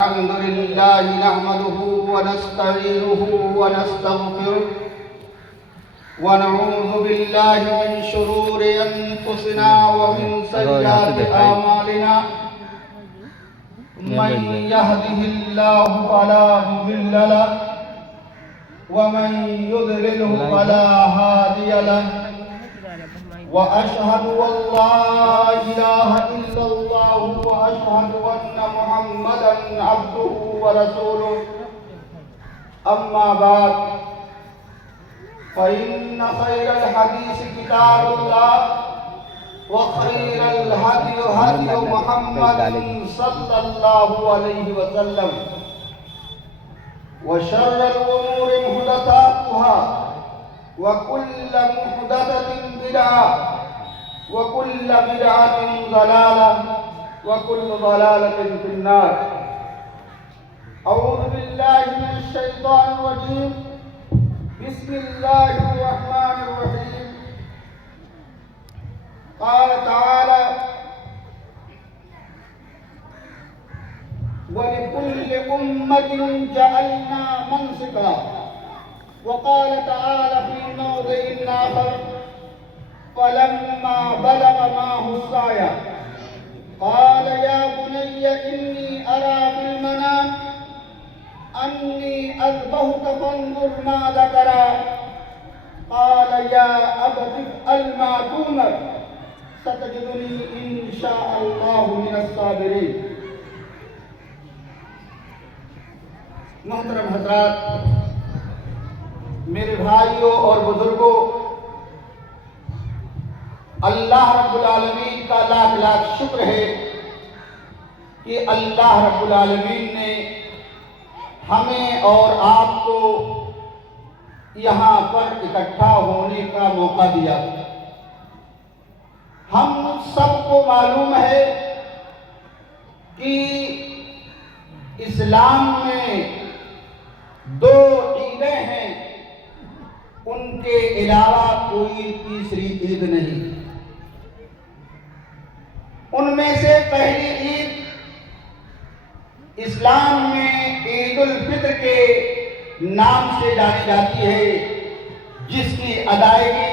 الحمد لله نحمده ونستعينه ونستغفره ونعوذ بالله من شرور أنفسنا ومن سيئات أعمالنا من يهده الله فلا مضل له ومن يضلله فلا هادي له وأشهد أن لا إله إلا الله وأشهد أن محمدا عبده ورسوله أما بعد فإن خير الحديث كتاب الله وخير الهدي هدي محمد صلى الله عليه وسلم وشر الأمور محدثاتها وكل محدثة بدعة وكل بدعة ضلالة وكل ضلالة في النار. أعوذ بالله من الشيطان الرجيم. بسم الله الرحمن الرحيم. قال تعالى: ولكل أمة جعلنا منسكا. وقال تعالى في موضع آخر: فلما بلغ معه السعي قال يا بني إني أرى في المنام أني أذبحك فانظر ماذا ترى. قال يا أبت افعل ما تؤمر ستجدني إن شاء الله من الصابرين. محترم حضرات، میرے بھائیوں اور بزرگوں، اللہ رب العالمین کا لاکھ لاکھ شکر ہے کہ اللہ رب العالمین نے ہمیں اور آپ کو یہاں پر اکٹھا ہونے کا موقع دیا. ہم سب کو معلوم ہے کہ اسلام میں دو عیدیں ہیں، ان کے علاوہ کوئی تیسری عید نہیں. ان میں سے پہلی عید اسلام میں عید الفطر کے نام سے جانی جاتی ہے، جس کی ادائیگی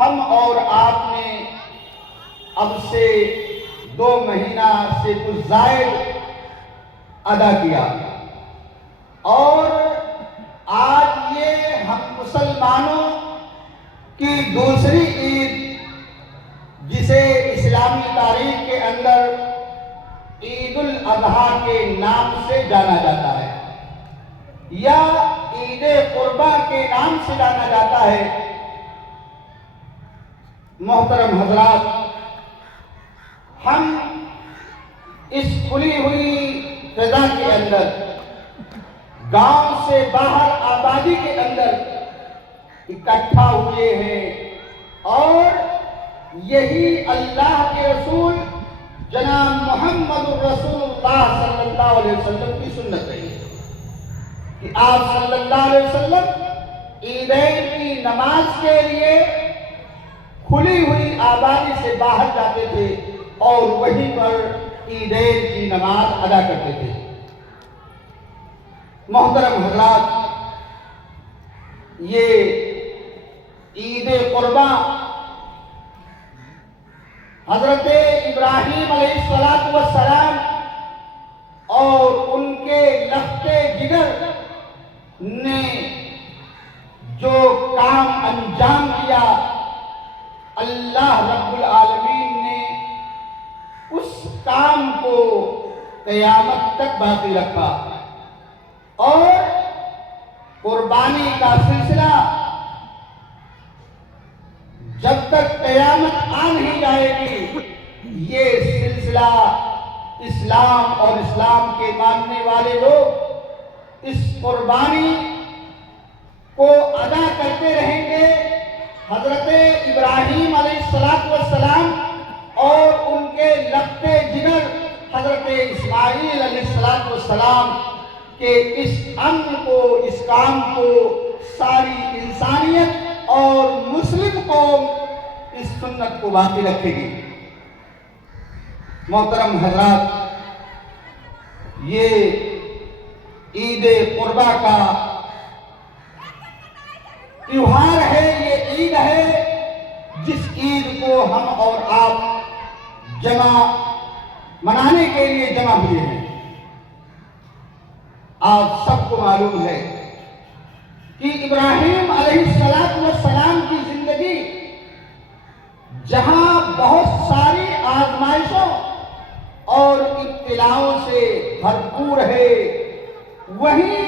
ہم اور آپ نے اب سے 2 مہینہ سے کچھ زائد ادا کیا. اور آج یہ ہم مسلمانوں کی دوسری عید، جسے اسلامی تاریخ کے اندر عید الاضحیٰ کے نام سے جانا جاتا ہے یا عید قربہ کے نام سے جانا جاتا ہے. محترم حضرات، ہم اس کھلی ہوئی فضا کے اندر، گاؤں سے باہر آبادی کے اندر اکٹھا ہوئے ہیں، اور یہی اللہ کے رسول جناب محمد رسول اللہ صلی اللہ علیہ وسلم کی سنت ہے کہ آپ صلی اللہ علیہ وسلم عیدین کی نماز کے لیے کھلی ہوئی آبادی سے باہر جاتے تھے اور وہیں پر عیدین کی نماز ادا کرتے تھے. محترم حضرات، یہ عید قربہ حضرت ابراہیم علیہ السلام اور ان کے لخت جگر نے جو کام انجام دیا، اللہ رب العالمین نے اس کام کو قیامت تک باقی رکھا. اور قربانی کا سلسلہ جب تک قیامت آ نہیں جائے گی، یہ سلسلہ اسلام اور اسلام کے ماننے والے لوگ اس قربانی کو ادا کرتے رہیں گے. حضرت ابراہیم علیہ السلام اور ان کے لخت جگر حضرت اسماعیل علیہ السلام کہ اس امر کو، اس کام کو ساری انسانیت اور مسلم قوم اس سنت کو باقی رکھے گی. محترم حضرات، یہ عید قربہ کا تیوہار ہے، یہ عید ہے جس عید کو ہم اور آپ جمع منانے کے لیے جمع ہوئے ہیں۔ آپ سب کو معلوم ہے کہ ابراہیم علیہ السلام کی زندگی جہاں بہت ساری آزمائشوں اور ابتلاؤں سے بھرپور ہے، وہیں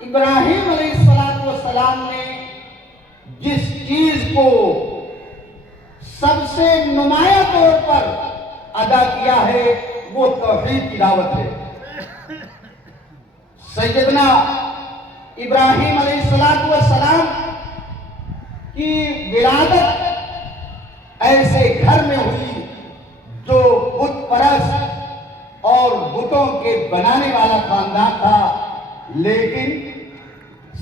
ابراہیم علیہ السلام نے جس چیز کو سب سے نمایاں طور پر ادا کیا ہے وہ توحید کی دعوت ہے۔ سیدنا ابراہیم علیہ السلام کی ولادت ایسے گھر میں ہوئی جو بت پرست اور بتوں کے بنانے والا خاندان تھا، لیکن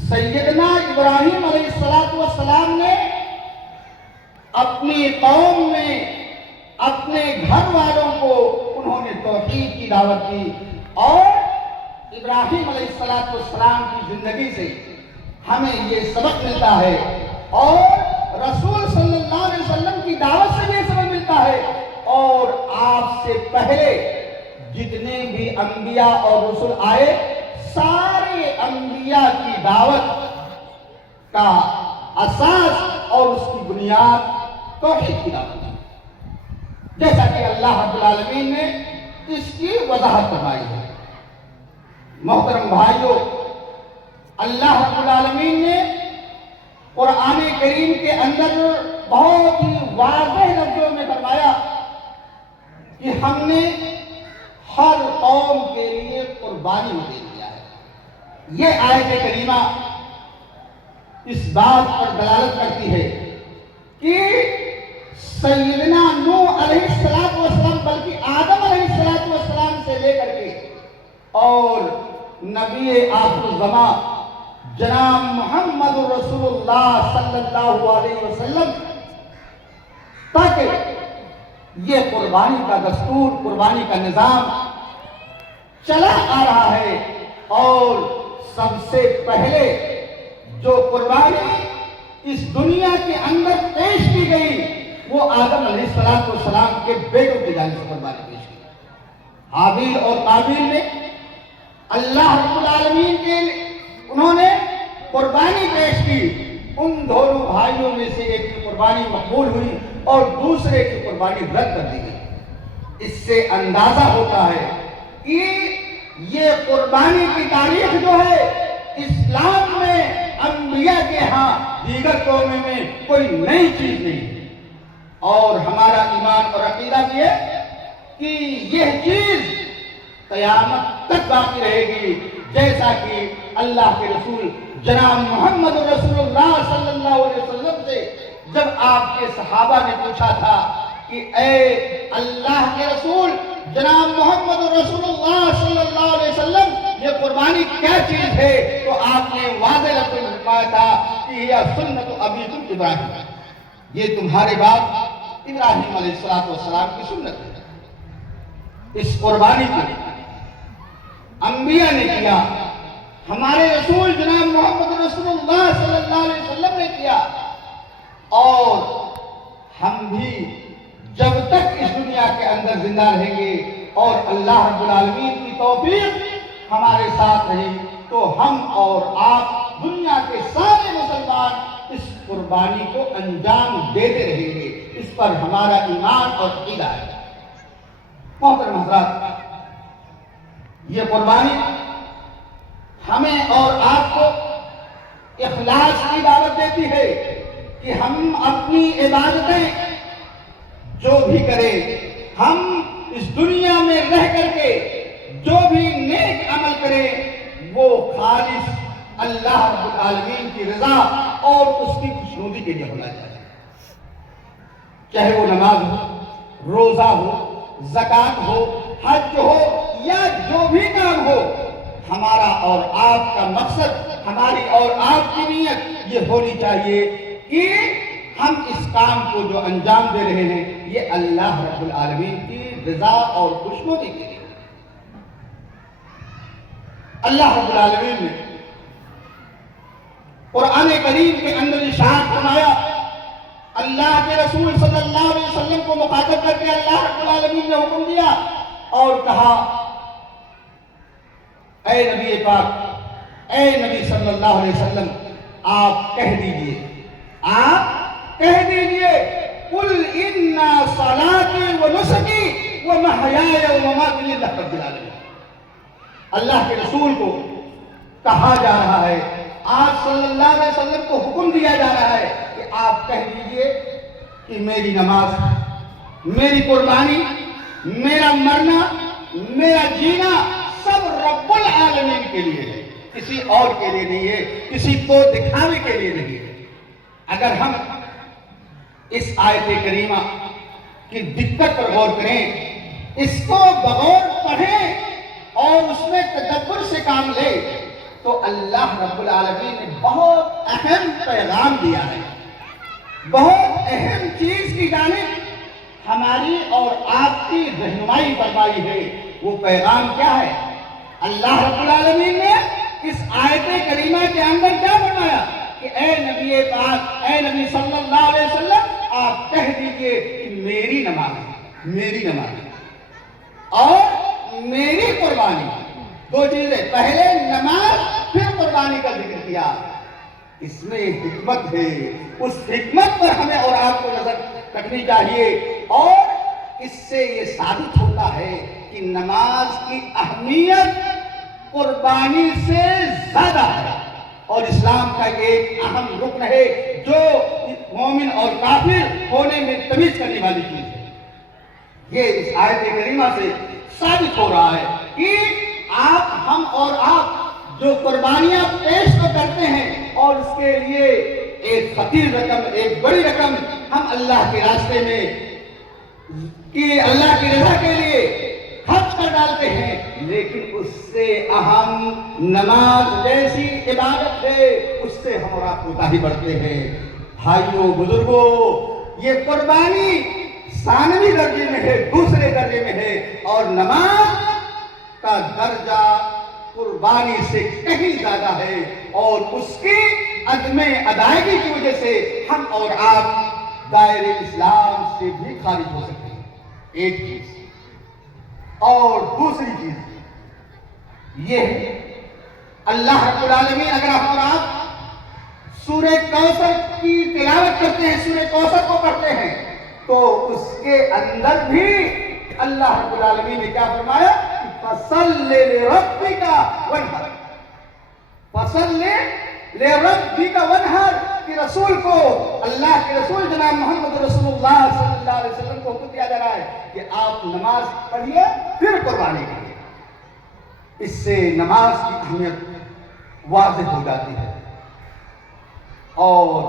سیدنا ابراہیم علیہ السلام نے اپنی قوم میں اپنے گھر والوں کو انہوں نے توحید کی دعوت دی، اور ابراہیم علیہ السلام کی زندگی سے ہمیں یہ سبق ملتا ہے، اور رسول صلی اللہ علیہ وسلم کی دعوت سے یہ سبق ملتا ہے، اور آپ سے پہلے جتنے بھی انبیاء اور رسول آئے سارے انبیاء کی دعوت کا اساس اور اس کی بنیاد توحید کی دعوت ہے، جیسا کہ اللہ رب العالمین نے اس کی وضاحت فرمائی ہے۔ محترم بھائیوں، اللہ رب العالمین نے قرآن کریم کے اندر بہت ہی واضح لفظوں میں فرمایا کہ ہم نے ہر قوم کے لیے قربانی دے دیا ہے۔ یہ آیت کریمہ اس بات پر دلالت کرتی ہے کہ سیدنا نوح علیہ السلام بلکہ آدم علیہ السلام سے لے کر کے اور نبی آخر الزمان جناب محمد رسول اللہ صلی اللہ علیہ وسلم تک یہ قربانی کا دستور، قربانی کا نظام چلا آ رہا ہے، اور سب سے پہلے جو قربانی اس دنیا کے اندر پیش کی گئی وہ آدم علیہ السلام کے بیٹوں کی جانب سے قربانی پیش کی۔ حابیل اور قابیل نے اللہ رب العالمین کے انہوں نے قربانی پیش کی، ان دونوں بھائیوں میں سے ایک کی قربانی مقبول ہوئی اور دوسرے کی قربانی رد کر دی گئی۔ اس سے اندازہ ہوتا ہے کہ یہ قربانی کی تاریخ جو ہے اسلام میں انبیاء کے ہاں دیگر قوموں میں کوئی نئی چیز نہیں، اور ہمارا ایمان اور عقیدہ بھی ہے کہ یہ چیز قیامت تک باقی رہے گی، جیسا کہ اللہ کے رسول جناب محمد رسول اللہ صلی اللہ علیہ وسلم سے جب آپ کے صحابہ نے پوچھا تھا کہ اے اللہ کے رسول جناب محمد رسول اللہ صلی اللہ علیہ وسلم یہ قربانی کیا چیز ہے، تو آپ نے واضح لفظوں میں فرمایا تھا کہ یہ سنت ابیکم ابراہیم، یہ تمہارے باپ ابراہیم علیہ السلام کی سنت ہے۔ اس قربانی کو انبیاء نے کیا، ہمارے رسول جناب محمد رسول اللہ صلی اللہ علیہ وسلم نے کیا، اور ہم بھی جب تک اس دنیا کے اندر زندہ رہیں گے اور اللہ رب العالمین کی توفیق ہمارے ساتھ رہی تو ہم اور آپ دنیا کے سارے مسلمان اس قربانی کو انجام دیتے رہیں گے، اس پر ہمارا ایمان اور عقیدہ ہے۔ محترم حضرات، یہ قربانی ہمیں اور آپ کو اخلاص کی دعوت دیتی ہے کہ ہم اپنی عبادتیں جو بھی کریں، ہم اس دنیا میں رہ کر کے جو بھی نیک عمل کریں وہ خالص اللہ رب العالمین کی رضا اور اس کی خوشنودی کے لیے ہونا چاہیے، چاہے وہ نماز ہو، روزہ ہو، زکوٰۃ ہو، حج ہو یا جو بھی کام ہو، ہمارا اور آپ کا مقصد، ہماری اور آپ کی نیت یہ ہونی چاہیے کہ ہم اس کام کو جو انجام دے رہے ہیں یہ اللہ رب العالمین کی رضا اور خوشنودی کے لیے۔ اللہ رب العالمین نے قرآن کریم کے اندر ارشاد فرمایا، اللہ کے رسول صلی اللہ علیہ وسلم کو مخاطب کر کے اللہ رب العالمین نے حکم دیا اور کہا، اے نبی پاک، اے نبی صلی اللہ علیہ وسلم، آپ کہہ دیجئے، آپ کہہ دیجئے، قل ان صلاتی و نسکی و محیای و مماتی للہ رب العالمین۔ اللہ کے رسول کو کہا جا رہا ہے، آپ صلی اللہ علیہ وسلم کو حکم دیا جا رہا ہے کہ آپ کہہ دیجئے کہ میری نماز، میری قربانی، میرا مرنا، میرا جینا سب رب العالمین کے لیے ہے، کسی اور کے لیے نہیں ہے، کسی کو دکھانے کے لیے نہیں ہے۔ اگر ہم اس آیت کریمہ کی دقت پر غور کریں، اس کو بغور پڑھیں اور اس میں تدبر سے کام لے تو اللہ رب العالمین نے بہت اہم پیغام دیا ہے، بہت اہم چیز کی جانب ہماری اور آپ کی رہنمائی فرمائی ہے۔ وہ پیغام کیا ہے؟ اللہ رب العالمین نے اس آیت کریمہ کے اندر کیا فرمایا کہ اے نبی پاک، اے نبی صلی اللہ علیہ وسلم، آپ کہہ دیجئے کہ میری نماز، میری نماز اور میری قربانی، دو چیزیں، پہلے نماز پھر قربانی کا ذکر کیا۔ اس میں حکمت ہے، اس حکمت پر ہمیں اور آپ کو نظر رکھنی چاہیے، اور اس سے یہ ثابت ہوتا ہے کہ نماز کی اہمیت قربانی سے زیادہ ہے، اور اسلام کا ایک اہم رکن ہے جو مومن اور کافر ہونے میں تمیز کرنے والی چیز ہے۔ یہ اس آیت کریمہ سے ثابت ہو رہا ہے کہ آپ، ہم اور آپ جو قربانیاں پیش تو کرتے ہیں اور اس کے لیے ایک خطیر رقم، ایک بڑی رقم ہم اللہ کے راستے میں کہ اللہ کی رضا کے لیے خرچ کر ڈالتے ہیں، لیکن اس سے اہم نماز جیسی عبادت ہے، اس سے ہم اور آپ کوتاہی برتتے ہیں۔ بھائیوں، بزرگوں، یہ قربانی ثانوی درجے میں ہے، دوسرے درجے میں ہے، اور نماز کا درجہ قربانی سے کہیں زیادہ ہے، اور اس کی عدم ادائیگی کی وجہ سے ہم اور آپ دائرے اسلام سے بھی خارج ہو سکتے ہیں۔ ایک چیز، اور دوسری چیز یہ ہے، اللہ رب العالمین، اگر ہم اور آپ سورہ کوثر کی تلاوت کرتے ہیں، سورہ کوثر کو پڑھتے ہیں، تو اس کے اندر بھی اللہ رب العالمین نے کیا فرمایا؟ فَصَلِّ لِرَبِّكَ وَانْحَرْ، فَصَلِّ لِرَبِّكَ وَانْحَرْ، کہ رسول کو، اللہ کے رسول جناب محمد رسول اللہ صلی اللہ علیہ وسلم کو حکم دیا جا رہا ہے کہ آپ نماز پڑھیے پھر قربانی کریے۔ اس سے نماز کی اہمیت واضح ہو جاتی ہے، اور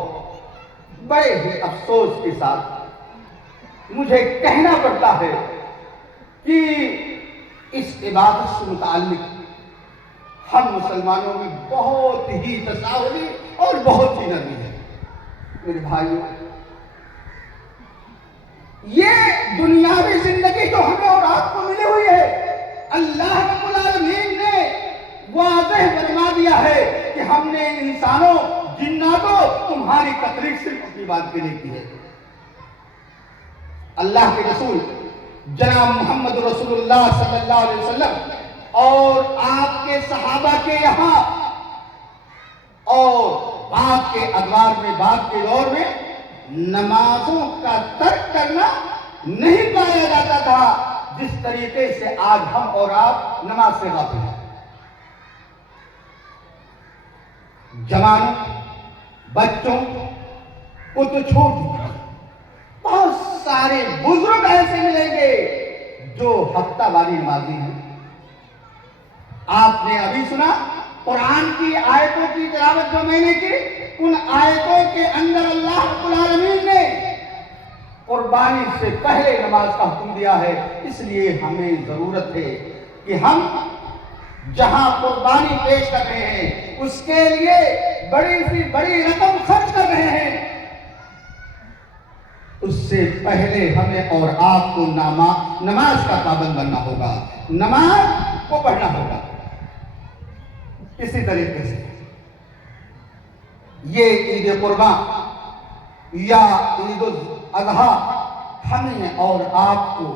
بڑے ہی افسوس کے ساتھ مجھے کہنا پڑتا ہے کہ اس عبادت سے متعلق ہم مسلمانوں میں بہت ہی تساہلی اور بہت ہی نرمی ہے۔ میرے بھائیوں، یہ دنیاوی زندگی جو ہمیں اور آپ کو ملی ہوئی ہے، اللہ رب العالمین نے واضح فرما دیا ہے کہ ہم نے انسانوں، جناتوں، تمہاری تخلیق صرف اپنی بات کے لیے کی ہے۔ اللہ کے رسول جناب محمد رسول اللہ صلی اللہ علیہ وسلم اور آپ کے صحابہ کے یہاں اور بعد کے ادوار میں، بعد کے دور میں نمازوں کا ترک کرنا نہیں پایا جاتا تھا جس طریقے سے آج ہم اور آپ نماز سے غافل ہیں۔ جوانوں، بچوں کو تو چھوڑ دیجیے، بہت سارے بزرگ ایسے ملیں گے جو ہفتہ واری نمازی ہیں۔ آپ نے ابھی سنا قرآن کی آیتوں کی تلاوت جو میں نے کی، ان آیتوں کے اندر اللہ رب العالمین نے قربانی سے پہلے نماز کا حکم دیا ہے۔ اس لیے ہمیں ضرورت ہے کہ ہم جہاں قربانی پیش کر رہے ہیں، اس کے لیے بڑی سی بڑی رقم خرچ کر رہے ہیں، اس سے پہلے ہمیں اور آپ کو نماز کا پابند بننا ہوگا، نماز کو پڑھنا ہوگا۔ اسی طریقے سے یہ عید قربان یا عید الاضحیٰ ہمیں اور آپ کو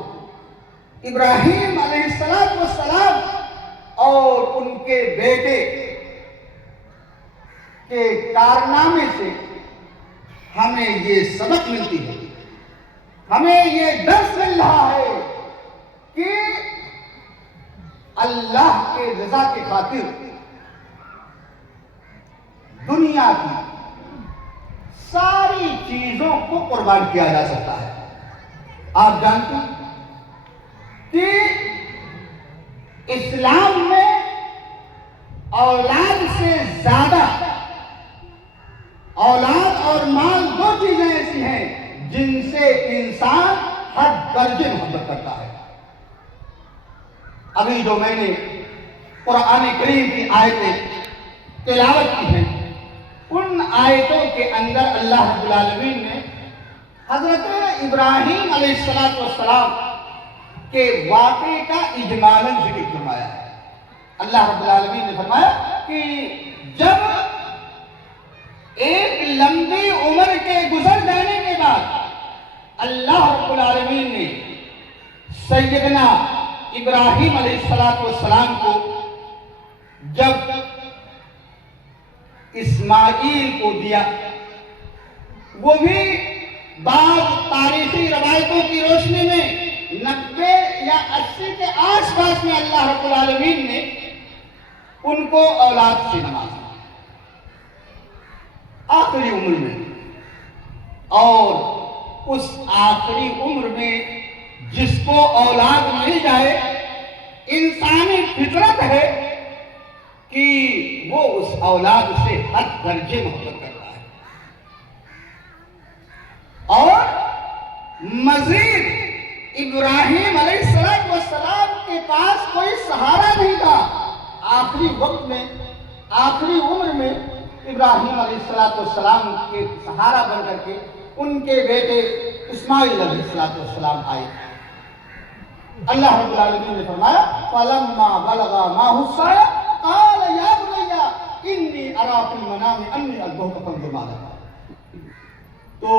ابراہیم علیہ السلام اور ان کے بیٹے کے کارنامے سے ہمیں یہ سبق ملتی ہے، ہمیں یہ درس مل رہا ہے کہ اللہ کے رضا کی خاطر دنیا کی ساری چیزوں کو قربان کیا جا سکتا ہے۔ آپ جانتے ہیں کہ اسلام میں اولاد سے زیادہ اولاد اور مال دو چیزیں ایسی ہیں جن سے انسان ہر درجے محبت کرتا ہے۔ ابھی جو میں نے قرآن کریم کی آیتیں تلاوت کی ہیں، ان آیتوں کے اندر اللہ رب العالمین نے حضرت ابراہیم علیہ السلام کے واقعے کا اجمالاً ذکر فرمایا ہے۔ اللہ رب العالمین نے فرمایا کہ جب ایک لمبی عمر کے گزر جانے کے بعد اللہ رب العالمین نے سیدنا ابراہیم علیہ السلام کو جب اسماعیل کو دیا، وہ بھی بعض تاریخی روایتوں کی روشنی میں 90 یا 80 کے آس پاس میں اللہ رب العالمین نے ان کو اولاد سے نوازا آخری عمر میں، اور اس آخری عمر میں جس کو اولاد مل جائے انسانی فطرت ہے کہ وہ اس اولاد سے ہر درجے محبت کرتا ہے، اور مزید ابراہیم علیہ السلام کے پاس کوئی سہارا نہیں تھا۔ آخری وقت میں، آخری عمر میں ابراہیم علیہ السلام کے سہارا بن کر کے ان کے بیٹے اسماعیل علیہ السلام آئے۔ اللہ رب العالمین نے فرمایا فَلَمَّا بَلَغَا مَعَهُ السَّعْيَ قَالَ يَا بُنَيَّ إِنِّي أَرَىٰ فِي الْمَنَامِ أَنِّي أَذْبَحُكَ فَانظُرْ مَاذَا تَرَىٰ۔ تو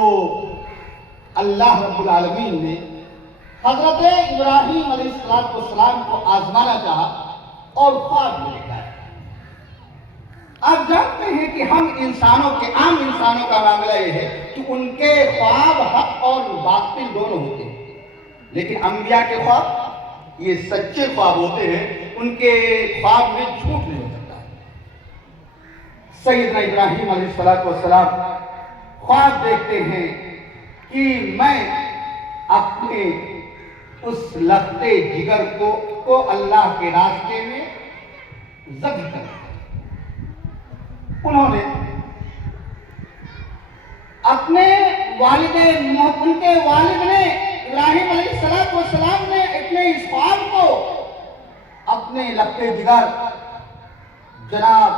اللہ رب العالمین نے حضرت ابراہیم علیہ السلام کو آزمانا چاہا اور خواب میں لکھا ہے۔ آپ جانتے ہیں کہ ہم انسانوں کے، عام انسانوں کا معاملہ یہ ہے کہ ان کے خواب حق اور باطل دونوں ہوتے ہیں، لیکن انبیاء کے خواب یہ سچے خواب ہوتے ہیں، ان کے خواب میں جھوٹ نہیں ہو سکتا۔ سیدنا ابراہیم علیہ السلام خواب دیکھتے ہیں کہ میں اپنے اس لختے جگر کو اللہ کے راستے میں ذبح کروں۔ انہوں نے اپنے والد، ان کے والد نے ابراہیم علیہ السلام نے اپنے اس خواب کو اپنے لختے جگر جناب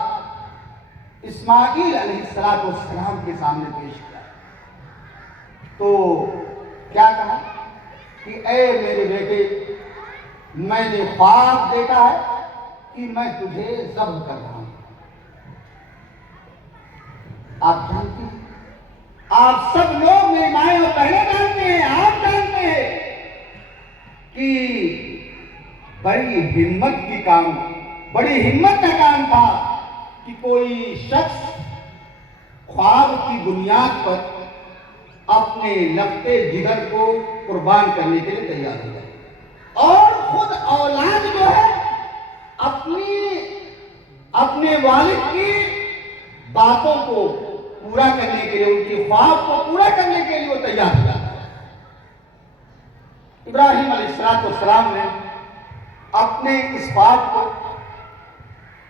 اسماعیل علیہ السلام کے سامنے پیش کیا، تو کیا کہا کہ اے میرے بیٹے، میں نے خواب دیکھا ہے کہ میں تجھے ذبح کر رہا ہوں۔ آپ جانتے ہیں، آپ سب لوگ، میری مائیں اور بہنیں جانتے ہیں، آپ جانتے ہیں کہ بڑی ہمت کا کام تھا کہ کوئی شخص خواب کی بنیاد پر اپنے لختے جگر کو قربان کرنے کے لیے تیار ہو جائے، اور خود اولاد جو ہے اپنے والد کی باتوں کو پورا کرنے کے لیے، ان کی خواب کو پورا کرنے کے لیے وہ تیار ہو جاتا ہے۔ ابراہیم علیہ السلام نے اپنے اس خواب کو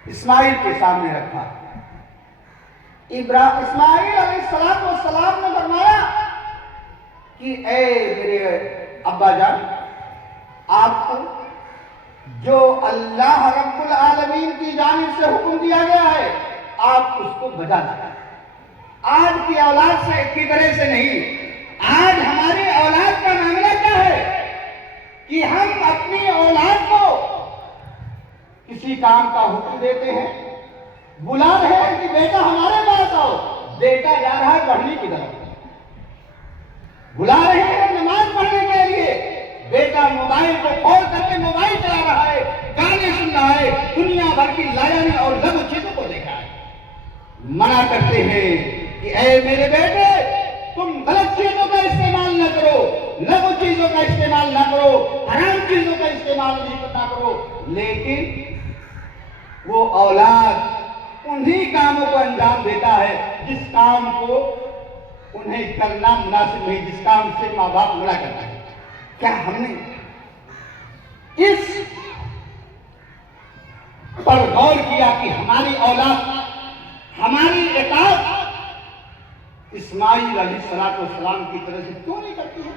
اسماعیل کے سامنے رکھا۔ اسماعیل علیہ السلام نے فرمایا کہ اے میرے ابا جان، آپ کو جو اللہ رب العالمین کی جانب سے حکم دیا گیا ہے آپ اس کو بجا لائیں۔ آج کی اولاد سے کی طرح سے نہیں، آج ہماری اولاد کا معاملہ کیا ہے کہ ہم اپنی اولاد کو کسی کام کا حکم دیتے ہیں بلا رہے ہیں کہ بیٹا ہمارے پاس آؤ، بیٹا جا رہا ہے پڑھنے کی طرف، بلا رہے ہیں نماز پڑھنے کے لیے، بیٹا موبائل کو کھول کر کے موبائل چلا رہا ہے، گانے سن رہا ہے، دنیا بھر کی لایانی اور لغو چیزوں کو دیکھا ہے۔ منع کرتے ہیں کہ اے میرے بیٹے، تم غلط چیزوں کا استعمال نہ کرو، لغو چیزوں کا استعمال نہ کرو، حرام چیزوں کا استعمال نہ کرو، لیکن وہ اولاد انہی کاموں کو انجام دیتا ہے جس کام کو انہیں کرنا مناسب نہیں، جس کام سے ماں باپ منع کرتا ہے۔ کیا ہم نے اس پر غور کیا کہ ہماری اولاد ہماری اطاعت اسماعیل علیہ السلام کی طرح سے کیوں نہیں کرتی ہے؟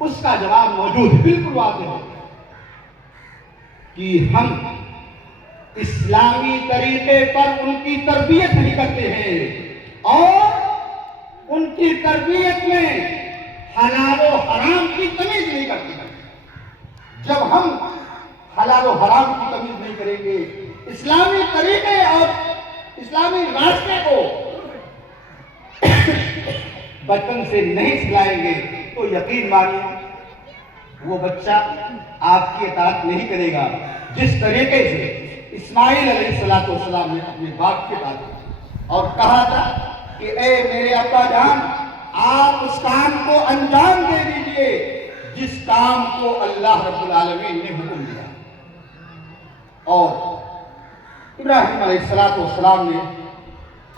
اس کا جواب موجود ہے، بالکل واضح ہے کہ ہم اسلامی طریقے پر ان کی تربیت نہیں کرتے ہیں اور ان کی تربیت میں حلال و حرام کی تمیز نہیں کرتے ہیں۔ جب ہم حلال و حرام کی تمیز نہیں کریں گے، اسلامی طریقے اور اسلامی راستے کو بچپن سے نہیں سکھلائیں گے تو یقین مانیے وہ بچہ آپ کی اطاعت نہیں کرے گا جس طریقے سے اسماعیل علیہ السلام نے اپنے باپ کے اطاعت کی اور کہا تھا کہ اے میرے ابا جان، آپ اس کام کو انجام دے دیجئے جس کام کو اللہ رب العالمین نے حکم دیا۔ اور ابراہیم علیہ السلام نے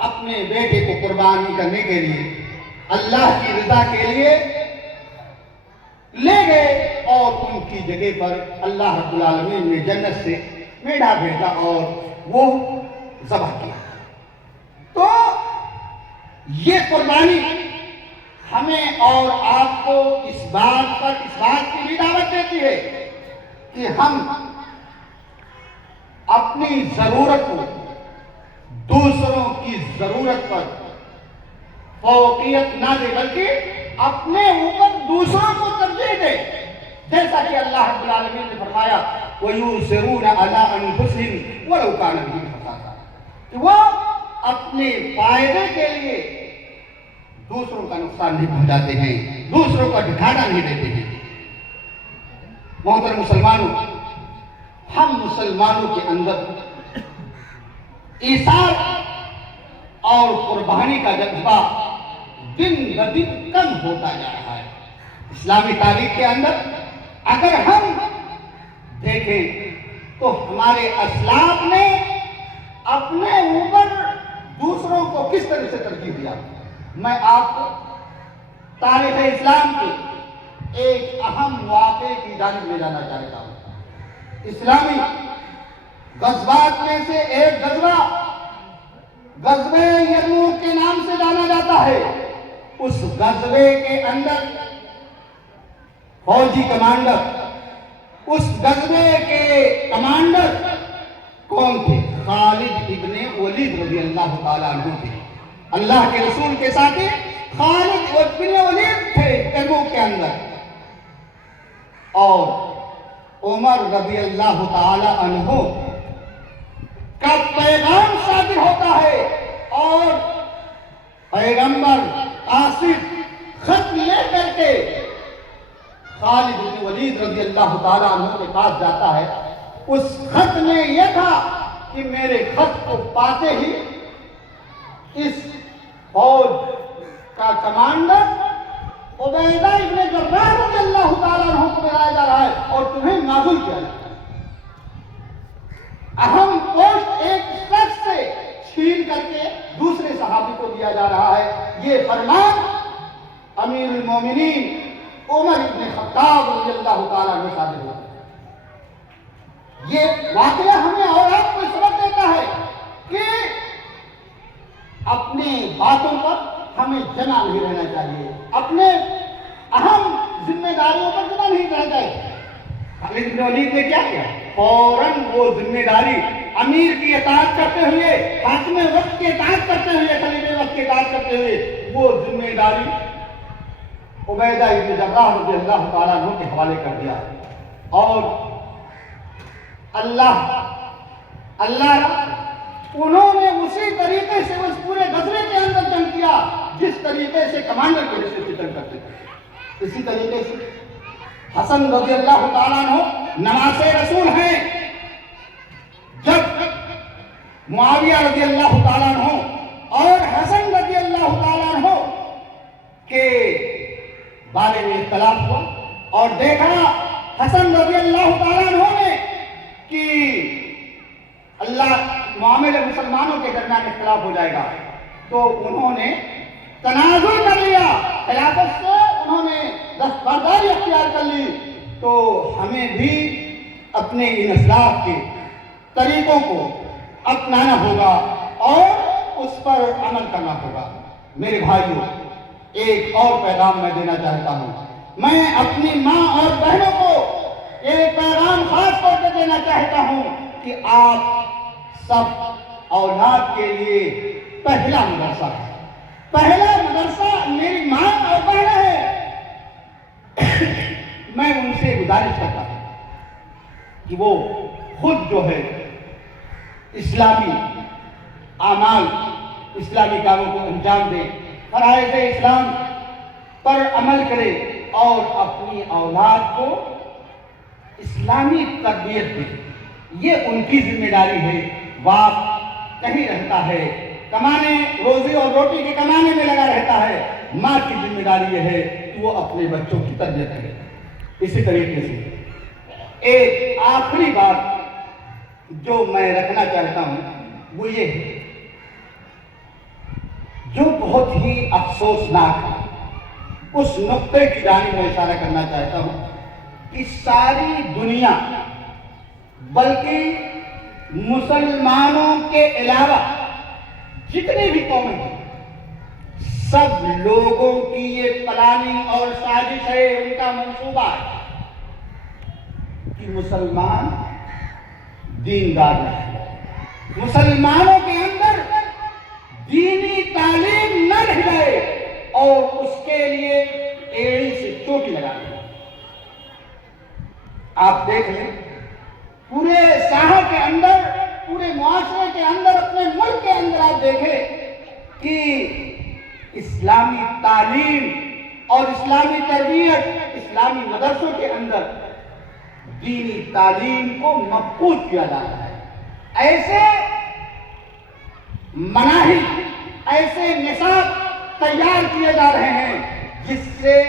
اپنے بیٹے کو قربانی کرنے کے لیے اللہ کی رضا کے لیے لے گئے اور ان کی جگہ پر اللہ رب العالمین نے جنت سے میڑھا بھیجا اور وہ ذبح کیا۔ تو یہ قربانی ہمیں اور آپ کو اس بات کی بھی دعوت دیتی ہے کہ ہم اپنی ضرورت کو دوسروں کی ضرورت پر فوقیت نہ دے بلکہ اپنے اوپر دوسروں کو ترجیح دے، جیسا کہ اللہ رب العالمین نے فرمایا وَيُؤْثِرُونَ عَلَىٰ أَنفُسِهِمْ وَلَوْ كَانَ بِهِمْ خَصَاصَةٌ، کہ وہ اپنے فائدے کے لیے دوسروں کا نقصان نہیں پہنچاتے ہیں، دوسروں کا ڈھکانا نہیں دیتے ہیں۔ محترم مسلمانوں، ہم مسلمانوں کے اندر ایثار اور قربانی کا جذبہ دن بدن کم ہوتا جا رہا ہے۔ اسلامی تاریخ کے اندر اگر ہم دیکھیں تو ہمارے اسلاف نے اپنے اوپر دوسروں کو کس طرح سے ترجیح دیا۔ میں آپ کو تاریخ اسلام کے ایک اہم واقعے کی جانب لے جانا چاہتا ہوں۔ اسلامی غزوات میں سے ایک غزوہ غزوہ یرموک کے نام سے جانا جاتا ہے۔ اس غزوے کے اندر فوجی کمانڈر، اس غزوے کے کمانڈر کون تھے؟ خالد ابن ولید رضی اللہ تعالیٰ عنہ تھے۔ اللہ کے رسول کے ساتھی خالد ابن ولید تھے یرموک کے اندر، اور عمر رضی اللہ تعالی عنہ کا پیغام صادر ہوتا ہے اور پیغمبر قاصد خط لے کر کے خالد بن ولید رضی اللہ تعالی عنہ کے پاس جاتا ہے۔ اس خط میں یہ تھا کہ میرے خط کو پاتے ہی اس فوج کا کمانڈر عبیدہ ابن جراح رضی اللہ تعالیٰ عنہ کو بلایا جا رہا ہے اور تمہیں معزول کیا جاتا ہے۔ اہم پوسٹ ایک شخص سے چھین کر کے دوسرے صحابی کو دیا جا رہا ہے۔ یہ فرمان امیر المومنین عمر ابن خطاب رضی اللہ تعالیٰ عنہ صادر ہوا۔ یہ واقعہ ہمیں اور آپ کو سبق دیتا ہے کہ اپنی باتوں پر ہمیں جمع نہیں رہنا چاہیے، اپنے اہم ذمہ داریوں پر جمع نہیں رہنا چاہیے۔ خالد بن ولید نے کیا کیا؟ فوراً وہ ذمہ داری امیر کی اطاعت کرتے ہوئے، حاکم وقت کی اطاعت کرتے ہوئے، خلیفہ وقت کی اطاعت کرتے ہوئے وہ ذمہ داری عبیدہ ابن جراح رضی اللہ تعالیٰ عنہ کے حوالے کر دیا۔ اور اللہ انہوں نے اسی طریقے سے اس پورے غزوے کے اندر جنگ کیا جس طریقے سے کمانڈر کے حیثیت سے جنگ کرتے تھے. اسی طریقے سے حسن رضی اللہ تعالیٰ عنہ نماز رسول ہیں. جب معاویہ رضی اللہ تعالیٰ عنہ اور حسن رضی اللہ تعالیٰ عنہ کے بارے میں اختلاف ہوا اور دیکھا حسن رضی اللہ تعالیٰ عنہ نے کہ اللہ معاملے مسلمانوں کے درمیان اختلاف ہو جائے گا تو انہوں نے تنازع کر لیا. خلافت سے انہوں نے دستبرداری اختیار کر لی. تو ہمیں بھی اپنے ان اسلاف کے طریقوں کو اپنانا ہوگا اور اس پر عمل کرنا ہوگا. میرے بھائیوں، ایک اور پیغام میں دینا چاہتا ہوں. میں اپنی ماں اور بہنوں کو ایک پیغام خاص طور پہ دینا چاہتا ہوں کہ آپ سب اولاد کے لیے پہلا مدرسہ ہے. پہلا مدرسہ میری ماں اور بہن ہے. میں ان سے گزارش کرتا ہوں کہ وہ خود جو ہے اسلامی اعمال، اسلامی کاموں کو انجام دے، فرائض اسلام پر عمل کرے اور اپنی اولاد کو اسلامی تربیت دے. یہ ان کی ذمہ داری ہے. باپ کہیں رہتا ہے کمانے، روزی اور روٹی کے کمانے میں لگا رہتا ہے. ماں کی ذمہ داری یہ ہے کہ وہ اپنے بچوں کی تربیت کرے. اسی طریقے سے ایک آخری بات جو میں رکھنا چاہتا ہوں وہ یہ ہے جو بہت ہی افسوسناک ہے. اس نقطے کی جانب میں اشارہ کرنا چاہتا ہوں کہ ساری دنیا بلکہ مسلمانوں کے علاوہ جتنی بھی قومیں ہیں سب لوگوں کی یہ پلاننگ اور سازش ہے، ان کا منصوبہ ہے کہ مسلمان دیندار رہیں، مسلمانوں کے اندر دینی تعلیم نہ رہ جائے اور اس کے لیے ایڑی سے چوٹی لگا دیں. آپ دیکھ لیں پورے ساحہ کے اندر، پورے معاشرے کے اندر، اپنے ملک کے اندر آپ دیکھیں کہ اسلامی تعلیم اور اسلامی تربیت، اسلامی مدرسوں کے اندر دینی تعلیم کو مفقود کیا جا رہا ہے. ایسے مناہج، ایسے نصاب تیار کیے جا رہے ہیں جس سے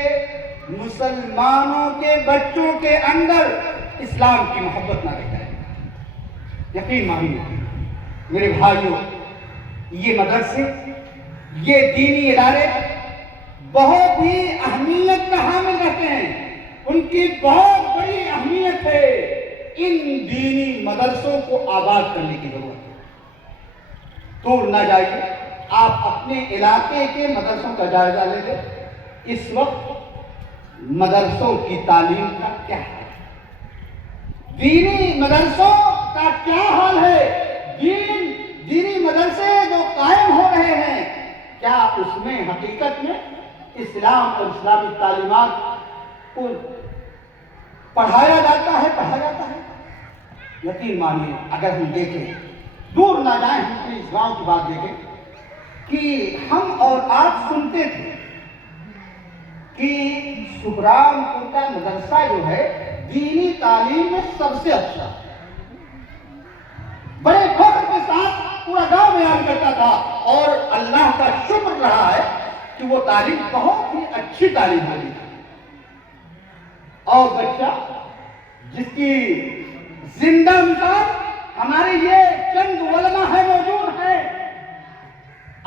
مسلمانوں کے بچوں کے اندر اسلام کی محبت نہ رہ جائے. یقین مانیے میرے بھائیوں، یہ مدرسے، یہ دینی ادارے بہت ہی اہمیت کا حامل رہتے ہیں. ان کی بہت بڑی اہمیت ہے. ان دینی مدرسوں کو آباد کرنے کی ضرورت ہے. دور نہ جائیے، آپ اپنے علاقے کے مدرسوں کا جائزہ لے لیں. اس وقت مدرسوں کی تعلیم کا کیا ہے، دینی مدرسوں کا کیا حال ہے. دینی مدرسے جو قائم ہو رہے ہیں، کیا اس میں حقیقت میں اسلام اور اسلامی تعلیمات کو پڑھایا جاتا ہے؟ یقین مانیے اگر ہم دیکھیں، دور نہ جائیں، ہم اس گاؤں کی بات دیکھیں کہ ہم اور آپ سنتے تھے کہ سبرام پور کا مدرسہ جو ہے دینی تعلیم میں سب سے اچھا، بڑے فخر کے ساتھ پورا گاؤں بیان کرتا تھا. اور اللہ کا شکر رہا ہے کہ وہ تعلیم بہت ہی اچھی تعلیم ہوئی. اور بچہ جس کی زندہ مثال ہمارے یہ چند علماء ہے موجود ہیں.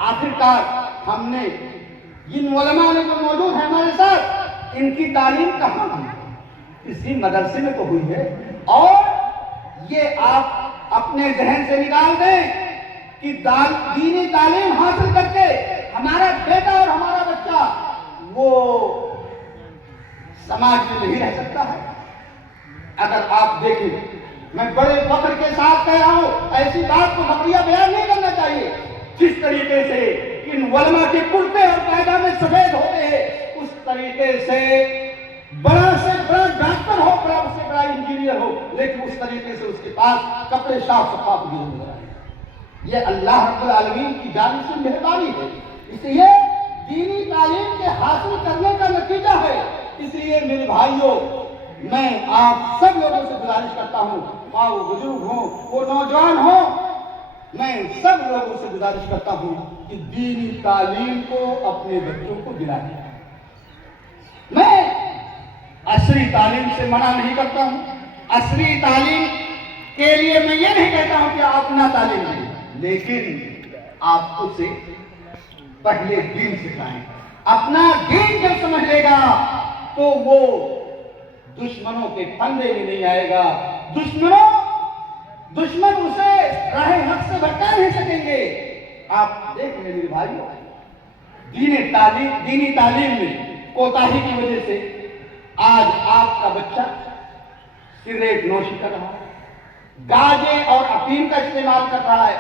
آخرکار ہم نے جن علماء نے جو موجود ہیں ہمارے ساتھ، ان کی تعلیم کہاں ہوئی؟ اسی مدرسے میں تو ہوئی ہے. اور یہ آپ اپنے ذہن سے نکال دیں کہ دینی تعلیم حاصل کر کے ہمارا بیٹا اور ہمارا بچہ وہ سماج میں نہیں رہ سکتا ہے. اگر آپ دیکھیں، میں بڑے فخر کے ساتھ کہہ رہا ہوں، ایسی بات کو بقیہ بیان نہیں کرنا چاہیے. جس طریقے سے ان علماء کے کرتے اور پائجامے سفید ہوتے ہیں، اس طریقے سے بڑا سے بڑا ڈاکٹر ہو، بڑا سے بڑا انجینئر ہو، لیکن اس طریقے سے اس کے پاس کپڑے صاف صفائی نظر آئے. یہ اللہ رب العالمین کی جانب سے مہربانی ہے، اس لیے دینی تعلیم کے حاصل کرنے کا نتیجہ ہے۔ اس لیے میرے بھائیوں، میں آپ سب لوگوں سے گزارش کرتا ہوں، خواہ وہ بزرگ ہوں، وہ نوجوان ہوں، میں سب لوگوں سے گزارش کرتا ہوں کہ دینی تعلیم کو اپنے بچوں کو دلائیں۔ میں عصری تعلیم سے منع نہیں کرتا ہوں، عصری تعلیم کے لیے میں یہ نہیں کہتا ہوں کہ آپ اپنا تعلیم دیں، لیکن آپ اسے پہلے دین سکھائیں۔ اپنا دین جب سمجھ لے گا تو وہ دشمنوں کے پھندے میں نہیں آئے گا، دشمن اسے راہ حق سے بھٹکا نہیں سکیں گے۔ آپ دیکھ لیں میرے بھائیوں، دینی تعلیم میں کوتاہی کی وجہ سے آج آپ کا بچہ سگریٹ نوشی کر رہا ہے، گاجے اور افیم کا استعمال کر رہا ہے،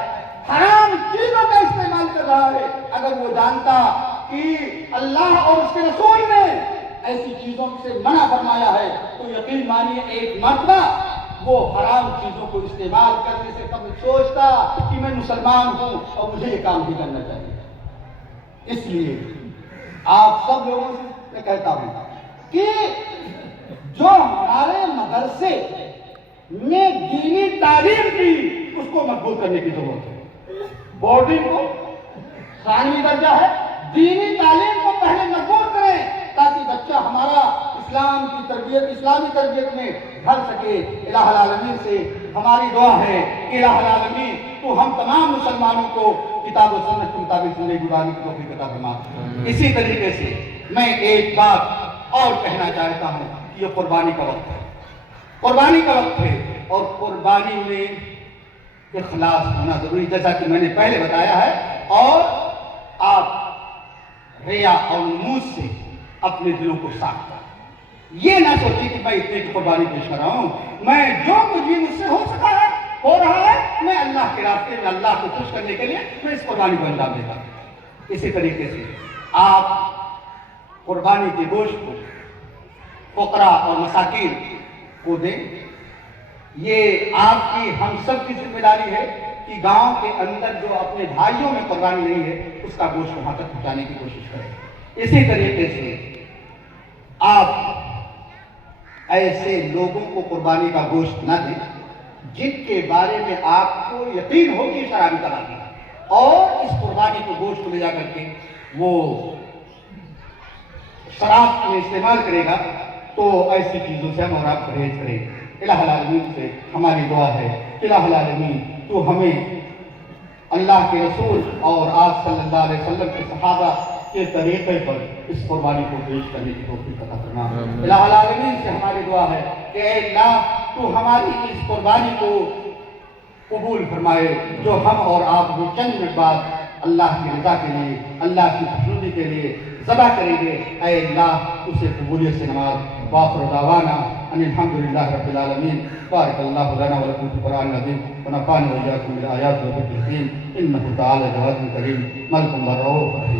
حرام چیزوں کا استعمال کر رہا ہے۔ اگر وہ جانتا کہ اللہ اور اس کے رسول نے ایسی چیزوں سے منع فرمایا ہے تو یقین مانیے ایک مرتبہ وہ حرام چیزوں کو استعمال کرنے سے قبل سوچتا کہ میں مسلمان ہوں اور مجھے یہ کام نہیں کرنا چاہیے۔ اس لیے آپ سب لوگوں سے میں کہتا ہوں کہ جو ہمارے مدرسے میں دینی تعلیم کی اس کو مقبول کرنے کی ضرورت ہے۔ بورڈنگ کو ثانوی درجہ ہے، دینی تعلیم کو پہلے مقبول کریں تاکہ بچہ ہمارا اسلامی تربیت میں ڈھل سکے۔ الہ العالمین سے ہماری دعا ہے کہ الہ العالمین تو ہم تمام مسلمانوں کو کتاب و سنت کے مطابق زندگی گزارنے کی توفیق عطا فرما۔ اسی طریقے سے میں ایک بات اور کہنا چاہتا ہوں کہ یہ قربانی کا وقت ہے، قربانی کا وقت ہے، اور قربانی میں اخلاص ہونا ضروری، جیسا کہ میں نے پہلے بتایا ہے۔ اور آپ ریا اور نمود سے اپنے دلوں کو صاف کریں، یہ نہ سوچیں کہ میں اتنے کی قربانی پیش کر رہا ہوں، میں جو کچھ بھی مجھ سے ہو سکا ہے ہو رہا ہے، میں اللہ کے راستے میں اللہ کو خوش کرنے کے لیے میں اس قربانی کو انجام دیتا ہوں۔ اسی طریقے سے آپ قربانی کے گوشت کو فقراء اور مساکین کو دیں۔ یہ آپ کی ہم سب کی ذمہ داری ہے کہ گاؤں کے اندر جو اپنے بھائیوں میں قربانی نہیں ہے اس کا گوشت وہاں تک پہنچانے کی کوشش کریں۔ اسی طریقے سے آپ ایسے لوگوں کو قربانی کا گوشت نہ دیں جن کے بارے میں آپ کو یقین ہو کہ شرابی کرا دیا اور اس قربانی کو گوشت کو لے جا کر کے وہ شراب میں استعمال کرے گا، تو ایسی چیزوں سے ہم اور آپ پرہیز کریں۔ الہ العالمین سے ہماری دعا ہے کہ الہ العالمین تو ہمیں اللہ کے رسول اور آپ صلی اللہ علیہ وسلم کے صحابہ کے طریقے پر اس قربانی کو پیش کرنے کی توفیق عطا فرما۔ الہ العالمین سے ہماری دعا ہے کہ اے اللہ تو ہماری اس قربانی کو قبول فرمائے جو ہم اور آپ بھی چند منٹ بعد اللہ کی رضا کے لیے، اللہ کی خوشنودی کے لیے ذبح کریں گے۔ اے اللہ اسے قبولیت سے نواز۔ وآخر دعوانا ان الحمدللہ رب العالمین۔ بارک اللہ لنا ولکم فی القرآن العظیم ونفعني وإياكم بالآیات والذکر الحکیم، انہ تعالی جواد کریم ملک رؤوف رحیم۔